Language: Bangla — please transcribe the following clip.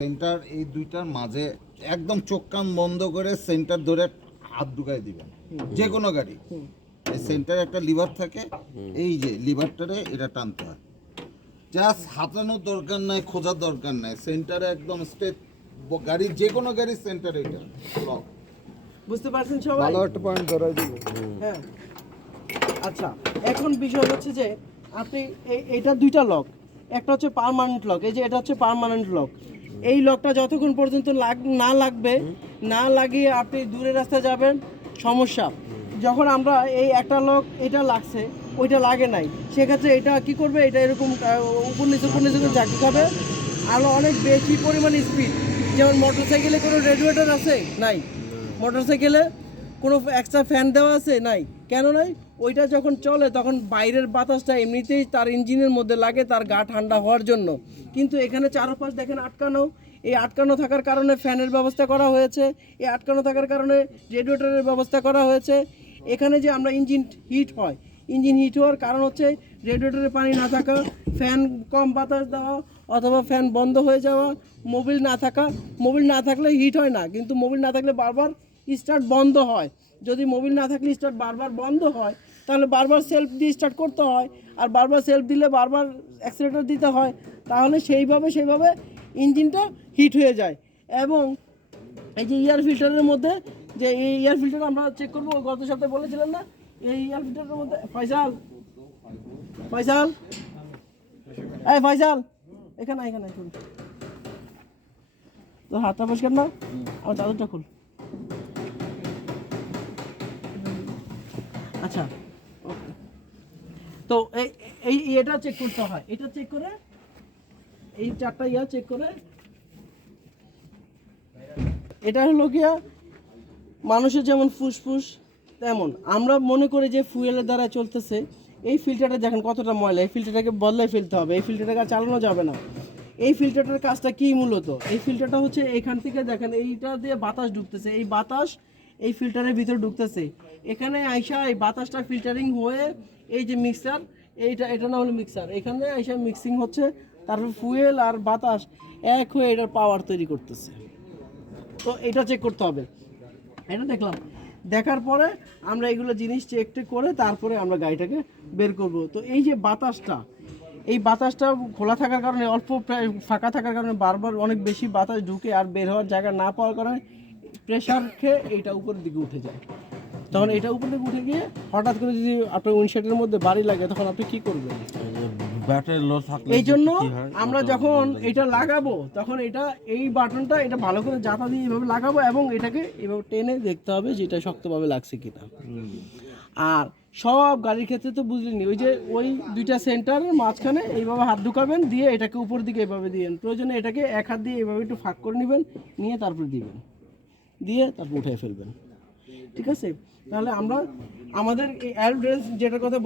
সেন্টার এই দুইটার মাঝে একদম চোখ কান বন্ধ করে সেন্টার ধরে হাত ঢুকাই দিবেন যে কোনো গাড়ি। এই সেন্টারে একটা লিভার থাকে, এই যে লিভারটারে এটা টানতে হয়। জাস্ট হাতানোর দরকার নাই, খোঁজার দরকার নাই, সেন্টারে একদম স্ট্রেট গাড়ি, যে কোনো গাড়ির সেন্টারে এটা লক। বুঝতে পারছেন সবাই? ভালো একটা পয়েন্ট ধরাই দিল। হ্যাঁ, আচ্ছা এখন বিষয় হচ্ছে যে আপনি এটা দুইটা লক, একটা হচ্ছে পার্মানেন্ট লক, এই যে এটা হচ্ছে পার্মানেন্ট লক। এই লকটা যতক্ষণ পর্যন্ত না লাগিয়ে আপনি দূরে রাস্তায় যাবেন সমস্যা। যখন আমরা এই একটা লক এটা লাগছে ওইটা লাগে নাই, সেক্ষেত্রে এটা কি করবে, এটা এরকম উপর নিচে ঝাঁকি খাবে। আরও অনেক বেশি পরিমাণ স্পিড, যেমন মোটরসাইকেলে কোনো রেডিয়েটর আছে নাই, মোটরসাইকেলে কোনো এক্সট্রা ফ্যান দেওয়া আছে নাই, কেন নাই? ওইটা যখন চলে তখন বাইরের বাতাসটা এমনিতেই তার ইঞ্জিনের মধ্যে লাগে তার গা ঠান্ডা হওয়ার জন্য। কিন্তু এখানে চারপাশ দেখেন আটকানো, এই আটকানো থাকার কারণে ফ্যানের ব্যবস্থা করা হয়েছে, এই আটকানো থাকার কারণে রেডিয়েটরের ব্যবস্থা করা হয়েছে। এখানে যে আমরা ইঞ্জিন হিট হওয়ার কারণ হচ্ছে রেডিয়েটরে পানি না থাকা, ফ্যান কম বাতাস দেওয়া অথবা ফ্যান বন্ধ হয়ে যাওয়া, মোবিল না থাকলে হিট হয় না, কিন্তু মোবিল না থাকলে বারবার স্টার্ট বন্ধ হয়। যদি মোবিল না থাকলে স্টার্ট বারবার বন্ধ হয়, তাহলে বারবার সেলফ দিয়ে স্টার্ট করতে হয়, আর বারবার সেলফ দিলে বারবার অ্যাক্সিলারেটর দিতে হয়, তাহলে সেইভাবে ইঞ্জিনটা হিট হয়ে যায়। এবং এই যে এয়ার ফিল্টারের মধ্যে, যে এই এয়ার ফিল্টার আমরা চেক করবো, গত সপ্তাহে বলেছিলেন না, এই এয়ার ফিল্টারের মধ্যে ফয়সাল এখানে শুন তো, হাতটা পরিষ্কার না, আমার চাদরটা খুল। আচ্ছা ওকে, তো এটা চেক করতে হয়, এটা চেক করে এই চারটা চেক করে, এটা হলো গিয়া মানুষের যেমন ফুসফুস, তেমন আমরা মনে করি যে ফুয়েলের দ্বারা চলতেছে। এই ফিল্টারটা দেখেন কতটা ময়লা, এই ফিল্টারটাকে বদলাই ফেলতে হবে, এই ফিল্টারটাকে আর চালানো যাবে না। এই ফিল্টারটার কাজটা কি মূলত? এই ফিল্টারটা হচ্ছে এখান থেকে দেখেন এইটা দিয়ে বাতাস ঢুকতেছে, এই বাতাস এই ফিল্টারের ভিতরে ঢুকতেছে, এখানে আইসা এই বাতাসটা ফিল্টারিং হয়ে এই যে মিক্সার, এটা না হলো মিক্সার, এখানে আইসা মিক্সিং হচ্ছে, তারপর ফুয়েল আর বাতাস এক হয়ে এটার পাওয়ার তৈরি করতেছে। তো এটা চেক করতে হবে, এটা দেখলাম, দেখার পরে আমরা এগুলো জিনিস চেক করে তারপরে আমরা গাড়িটাকে বের করব। তো এই যে এই বাতাসটা খোলা থাকার কারণে, অল্প ফাঁকা থাকার কারণে বারবার অনেক বেশি বাতাস ঢুকে আর বের হওয়ার জায়গা না পাওয়ার কারণে প্রেশার খেয়ে এইটা উপরের দিকে উঠে যায়। তখন এটা উপর দিকে উঠে গিয়ে হঠাৎ করে যদি আপনার উইন্ডশিল্ডের মধ্যে বাড়ি লাগে, তখন আপনি কি করবেন? এই জন্য আমরা যখন এটা লাগাবো, তখন এই বাটনটা এটা ভালো করে জাতা দিয়ে এইভাবে লাগাবো এবং এটাকে এইভাবে টেনে দেখতে হবে যে এটা শক্তভাবে লাগছে কিনা। আর সব গাড়ির ক্ষেত্রে তো বুঝলেনি, ওই দুইটা সেন্টারের মাঝখানে এইভাবে হাত ঢুকাবেন, দিয়ে এটাকে উপর দিকে এইভাবে দিবেন, প্রয়োজনে এটাকে এক হাত দিয়ে এইভাবে একটু ফাঁক করে নেবেন, নিয়ে তারপর দিবেন, দিয়ে তারপর উঠে ফেলবেন। ঠিক আছে? তাহলে আমরা আমাদের এই অ্যালড্রেস যেটার কথা